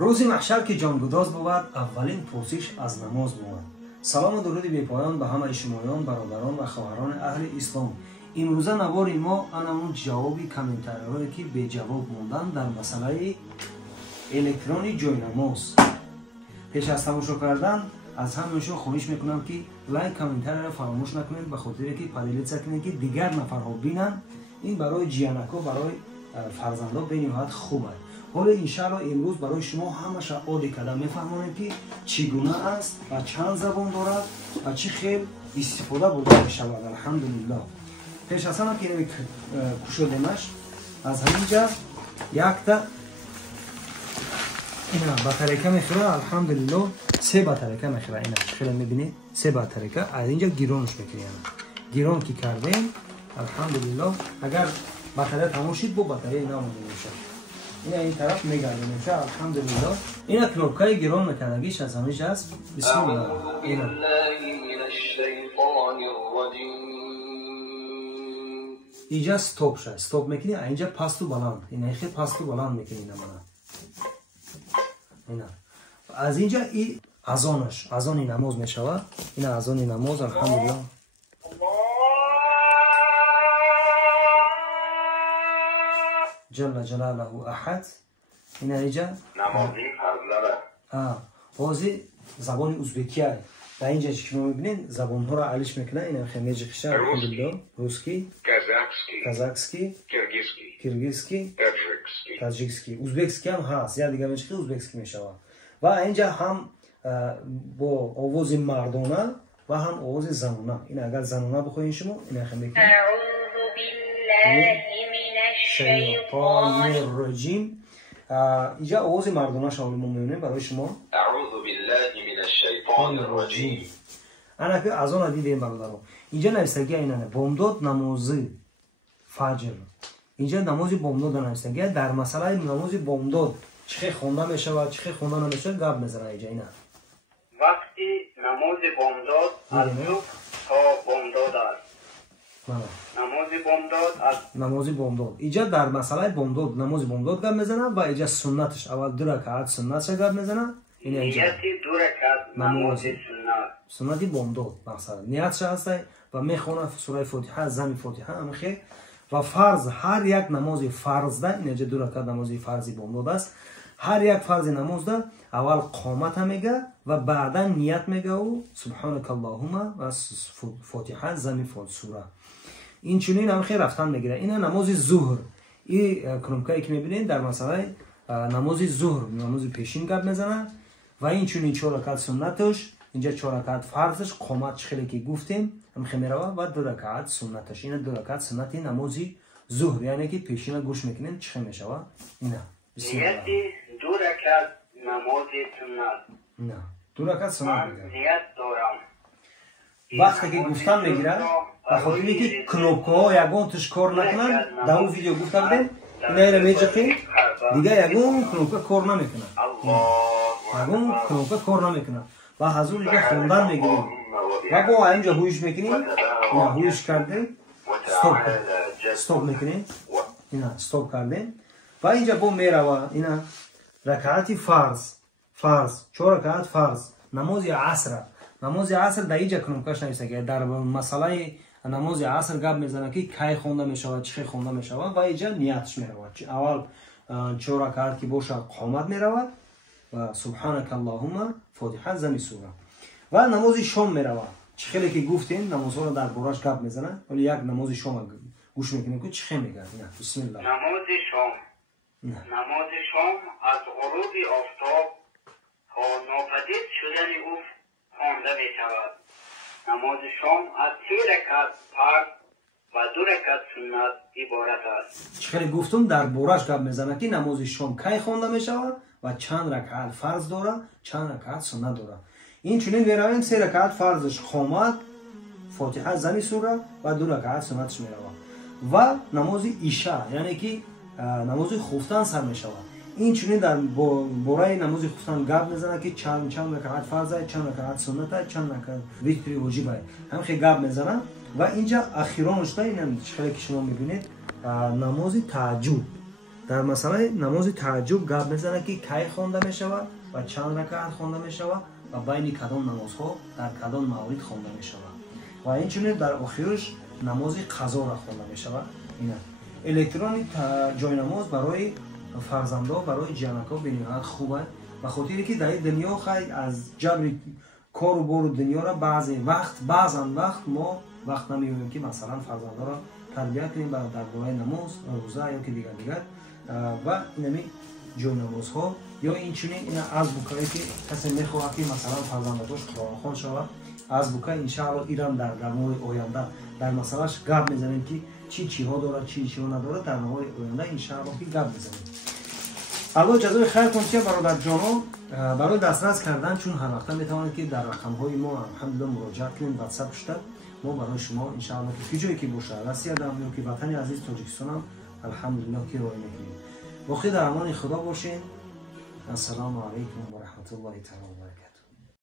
روزی محشر که جانگداز بود اولین پرسش از نماز بود. سلام و درود بی‌پایان به همه شمایان برادران و خواهران اهل اسلام. امروزه نوار ما اون جوابی کامنتارهایی که به جواب موندن در مسئله الکترونی جای نماز. پیش از تماشا کردن از همه‌شون خواهش میکنم که لایک کامنتار را فراموش نکنید، به خاطر که پدیلیت کنید که دیگر نفرها ببینن. این برای جیانکو برای فرزندا به نهایت خوبه. حالا انشاءالله امروز برای شما همش عادی کردم میفهمونید که چگونه است و چند زبان دارد و چه خیلی استفاده بوده میشود. الحمدلله. پیش از همه که کشودمش از همینجا یک تا اینا بطریکه میخوره. الحمدلله 3 بطریکه میخوره. اینا خیلی میبینید 3 بطریکه از اینجا گیرونش میکنیم. گیرون که کردیم الحمدلله اگر بطریه تموم شد با بطریه اینا مونده میشه. این طرف میگرده میشه. الحمدلله اینا کلوبکای گیرون میکنگیش از همیشه است. بسم الله. اینا اینجا استوب شد. استوب میکنی اینجا پاستو بلند. اینا خیلی پاستو بلند میکنی اینا مانا. اینا از اینجا این اذانش اذان نماز میشود. اینا اذان نماز. الحمدلله جل جلاله احد. این اینجا نمازی فرزانه. بازی زبان ازبکیه. و اینجا شما میبینین زبان ها را علیش میکنه. این خمیجه خشه. الحمدلله روسکی، کازاکسکی، کیرگیزکی، تاجیکسکی، ازبکسکی هم هست. یا دیگه میشه ازبکسکی میشود. و اینجا هم با آواز مردانه و هم آواز زنانه. این اگر زنانه بخواین شما این خمیجه شیطان الرجیم. اینجا آواز مردانه شامل میمونه برای شما. اعوذ بالله من الشیطان الرجیم. انا که از اون دیدیم برادران. اینجا نوشتگی اینا بامداد نماز فجر. اینجا نماز بامداد نوشتگی. در مسئله نماز بامداد چه خونده میشه و چه خونده نمیشه گپ میزنه اینجا. اینا وقتی نماز بامداد از صبح تا بامداد است. نماز بامداد اینجا در مسئله بامداد نماز بامداد گپ میزنه و اینجا سنتش اول 2 رکعت سنتش گپ میزنه. این اینجا 2 رکعت نماز سنتی بامداد مثلا نیتش هست و میخونه سوره فاتحه زمین فاتحه هم خیر و فرض هر یک نماز فرض ده. اینجا 2 رکعت نماز فرضی بامداد است. هر یک فرض نماز ده اول قامت میگه و بعدا نیت میگه و سبحانك اللهم و فاتحه زمین سوره. این چنین هم خیلی رفتن میگیره. این نماز ظهر. این کلمکایی که میبینید در مسئله نماز ظهر نماز پیشین گپ میزنه و این چنین 4 رکعت سنتش اینجا 4 رکعت فرضش قامت خیلی که گفتیم هم خمیره و 2 رکعت سنتش. این 2 رکعت سنتی نماز ظهر یعنی که پیشین گوش میکنین چه میشه و اینا بسم الله. 2 رکعت نماز سنت. نه 2 رکعت سنت میگه. نیت دارم. وقتی که گفتن میگیره بخاطر که کنوپکه ها یگان توش کار نکنن. در اون ویدیو گفته بودیم اینا رو میجقیم دیگه یگان کنوپکه کار نمیکنن. یگان کنوپکه کار نمیکنن و حضور دیگه خوندن میگیریم و با اینجا هویش میکنیم. اینا هویش کردیم استوب میکنیم. اینا استوب کردیم و اینجا با میروه. اینا رکعتی فرض 4 رکعت فرض نماز عصر. نماز عصر در اینجا کنومکش نوشته که در مسئله نماز عصر گپ میزنه که کی خونده میشود چه خونده میشود و اینجا نیتش میرود. اول 4 رکعت که باشه قامت میرود و سبحانك اللهم فاتحه زمین سوره و نماز شام میرود. چه خیلی که گفتیم نمازها رو در بارش گپ میزنه ولی یک نماز شام گوش میکنیم که چه میگه. بسم الله. نماز شام از غروب آفتاب تا ناپدید شدن او خوانده می شود. نماز شام از 3 رکعت فرض و 2 رکعت سنت عبارت است. چه خیلی گفتم در بارش گپ میزنه که نماز شام کی خوانده می شود و چند رکعت فرض داره چند رکعت سنت داره. این چنین میرویم 3 رکعت فرضش قامت فاتحه زمین سوره و 2 رکعت سنتش میروه و نماز عشاء یعنی که نماز خفتن سر میشود. این چنین در باره نماز خفتن گپ میزنه که چند رکعت فرضه چند رکعت سنته چند رکعت ویتری واجبه هم خیلی گپ میزنه و اینجا اخیرانش ده. این خیلی که شما میبینید نماز дар масъалаи намози таҳаҷҷуд гап мезанад ки кай хонда мешавад ва чанд ракаат хонда мешавад ва байни кадом намозҳо дар кадом маврид хонда мешавад ва инчунин дар охираш намози қазоро хонда мешавад. ина электрони ҷойнамоз барои фарзандо, барои ҷиянакҳо бениҳоят хуб аст, ба хотире ки дар дунё хай аз ҷабри кору бору дунёро баъзан вақт мо вақт намеёбем ки масалан фарзандоро тарбия кунем дар бораи намоз, рӯза ё ки дигар ва инами ҷойнамозҳо ё инчунин ина азбукае ки касе мехоҳад ки масалан фарзандадош қуронхон шавад, азбука иншаалло ирам дар моҳи оянда дар масъалааш гап мезанем ки чӣ чиҳо дорад, чиҳо надорад, дар моҳи оянда иншаалло ки гап мезанем. аллоҳ ҷазои хайр кунад бародарҷонон. барои дастрас кардан чун ҳар вақта метавонед ки дар рақамҳои мо алҳамдулилла муроҷиат кунед, ватсап шуда мо барои шумо иншаалло ки ҷое ки бошад, Россиядам ё ки ватани азиз Тоҷикистонам алҳамдулилла ки роя мекунем. боқӣ дар амони худо бошед. ассалому алайкум ва раҳматуллоҳи таъала ва баракатуҳ.